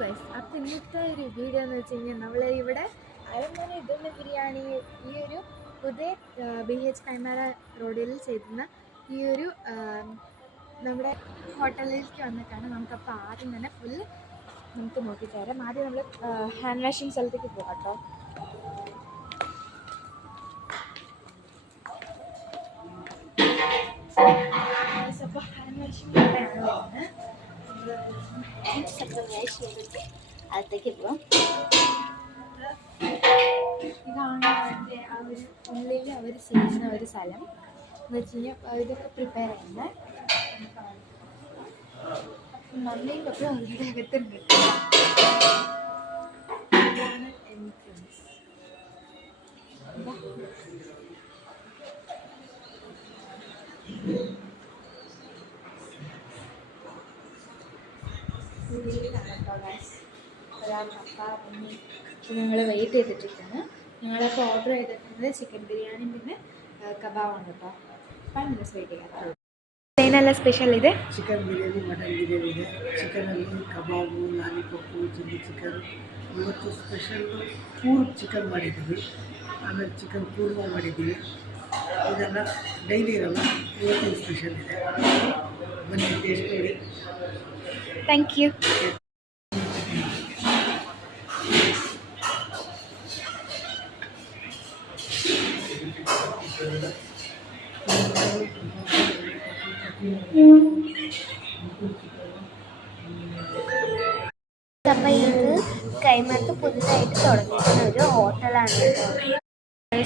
Guys, അപ്പം ഇന്നത്തെ ഒരു വീഡിയോ എന്ന് വെച്ച് കഴിഞ്ഞാൽ നമ്മൾ ഇവിടെ അരമന ഇതുള്ള ബിരിയാണി ഈ ഒരു പുതിയ BH കൈമാര റോഡിൽ ചെയ്യുന്ന ഈ ഒരു നമ്മുടെ ഹോട്ടലിലേക്ക് വന്നിട്ടാണ്. നമുക്കപ്പോൾ ആദ്യം തന്നെ ഫുള്ള് നമുക്ക് നോക്കിത്തരാം. ആദ്യം നമ്മൾ ഹാൻഡ് വാഷിങ് സ്ഥലത്തേക്ക് പോകാം കേട്ടോ. അപ്പോൾ ഹാൻഡ് വാഷിങ് ഇവിടെയാണ് വരുന്നത്. അകത്തേക്ക് പോവാം. ഇതാണ് അവരുടെ ആ ഒരു ഉള്ളിൽ അവർ ചെയ്യുന്ന ഒരു സ്ഥലം എന്ന് വെച്ച് കഴിഞ്ഞാൽ ഇതൊക്കെ പ്രിപ്പയർ ചെയ്യുന്നത് മണ്ണിലൊക്കെ അതിൻ്റെ അകത്തുണ്ട്. ഇതാണ് എൻട്രൻസ്. ഞങ്ങൾ വെയിറ്റ് ചെയ്തിട്ടിരിക്കുകയാണ്. ഞങ്ങളപ്പോൾ ഓർഡർ ചെയ്തിട്ടുണ്ട് ചിക്കൻ ബിരിയാണി പിന്നെ കബാബാണ് കേട്ടോ. 5 minutes വെയിറ്റ് ചെയ്യാം. ಏನಲ್ಲ ಸ್ಪೆಷಲ್ ಇದೆ? ಚಿಕನ್ ಬಿರಿಯಾನಿ, ಮಟನ್ ಬಿರಿಯಾನಿ ಇದೆ. ಚಿಕನಲ್ಲಿ ಕಬಾಬು, ಲಾಲಿಪಾಪು, ಚಿಲ್ಲಿ ಚಿಕನ್. ಇವತ್ತು ಸ್ಪೆಷಲ್ ಪೂರ್ ಚಿಕನ್ ಮಾಡಿದ್ದೀವಿ. ಆಮೇಲೆ ಚಿಕನ್ ಕೂರ್ಮಾ ಮಾಡಿದ್ದೀವಿ. ಇದೆಲ್ಲ ಡೈಲಿ ಇರಲ್ಲ, ಇವತ್ತಿನ ಸ್ಪೆಷಲ್ ಇದೆ. ಬನ್ನಿ ಟೇಸ್ಟ್ ಮಾಡಿ. Thank you. അപ്പം ഇത് കൈമത്ത് പുതുതായിട്ട് തുടങ്ങിയിട്ടുള്ള ഒരു ഹോട്ടലാണ് കേട്ടോ.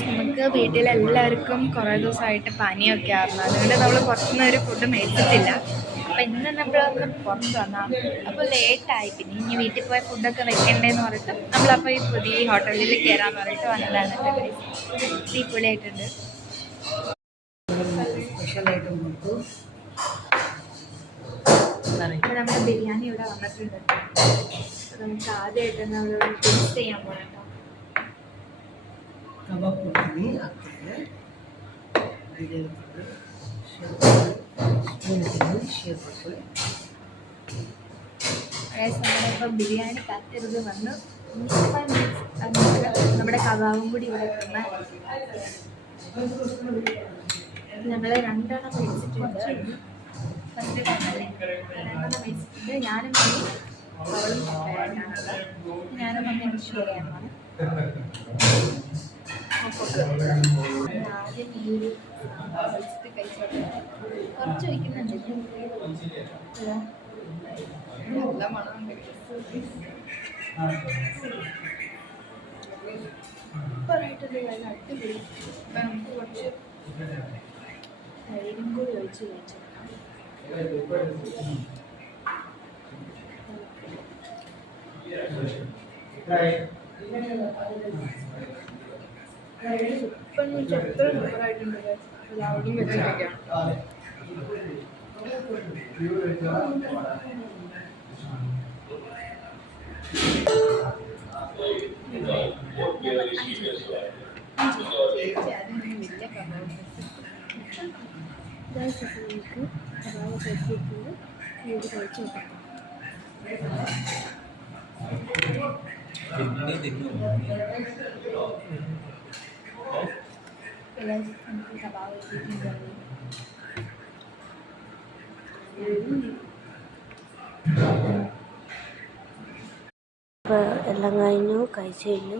നമുക്ക് വീട്ടിലെല്ലാവർക്കും കുറേ ദിവസമായിട്ട് പനിയൊക്കെ ആയിരുന്നു. അതുകൊണ്ട് നമ്മൾ പുറത്തുനിന്ന് ഒരു ഫുഡ് മേടിച്ചിട്ടില്ല. അപ്പോൾ ഇന്ന് നമ്മളൊക്കെ പുറത്ത് വന്നാൽ അപ്പോൾ ലേറ്റായി. പിന്നെ ഇനി വീട്ടിൽ പോയ ഫുഡൊക്കെ വെക്കണ്ടേന്ന് പറഞ്ഞിട്ട് നമ്മളപ്പോൾ ഈ പുതിയ ഹോട്ടലിൽ കയറാമെന്ന് പറഞ്ഞിട്ട് വന്നതാണ്. അടിപൊളിയായിട്ടുണ്ട്. നമ്മുടെ ബിരിയാണി ഇവിടെ വന്നിട്ടുണ്ട്. നമുക്ക് ആദ്യമായിട്ട് നമ്മളോട് ടേസ്റ്റ് ചെയ്യാൻ പോകണം. ಕಬಾಬ್ ಕೊಡ್ತೀನಿ, ಹಾಕ್ತೇನೆ. ಬಿರಿಯಾನಿ ಸ್ಪೂನ್ ಶೇರ್ ಮಾಡ್ಕೊಳ್ಳಿ. നമ്മളിപ്പം ബിരിയാണി കാത്തിരുത് വന്ന് 5 minutes നമ്മുടെ കബാബും കൂടി ഇവിടെ എത്തുന്ന ഞങ്ങൾ 2 എണ്ണം മേടിച്ചിട്ടുണ്ട്. ഫസ്റ്റ് ടൈമല്ലേ 2 എണ്ണം മേടിച്ചിട്ടുണ്ട്. ഞാനും മമ്മി അവളും ഞാനും മമ്മി ഷെയർ ചെയ്യാൻ പോകണം. ആദ്യം ഈ ഒരു വെച്ചിട്ട് കഴിച്ചോട്ടെ. കുറച്ച് വയ്ക്കുന്നുണ്ട്. നല്ല മണമുണ്ട്. സൂപ്പറായിട്ടൊരു നല്ല അടിപൊളി. അപ്പം നമുക്ക് കുറച്ച് തൈരും കൂടി ഒഴിച്ച് കഴിച്ചേക്കാം. ഇപ്പം എത്ര സൂപ്പറായിട്ടുണ്ട്. അവിടെയും വെച്ചിരിക്കാം. വലിയ കബാബ് കബാബ് കഴിച്ചിട്ടുണ്ട്. ഇത് കഴിച്ച് നോക്കാം. അപ്പോൾ എല്ലാം കഴിഞ്ഞു, കഴിച്ചു കഴിഞ്ഞു.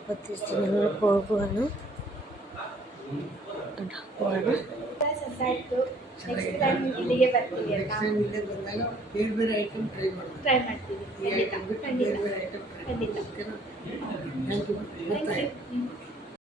അപ്പോൾ തിരിച്ച് ഞങ്ങൾ പോകുവാണ്. ಬೇರೆ ಬೇರೆ ಐಟಮ್ ಟ್ರೈ ಮಾಡ್ತೀವಿ. ಖಂಡಿತ. Thank you.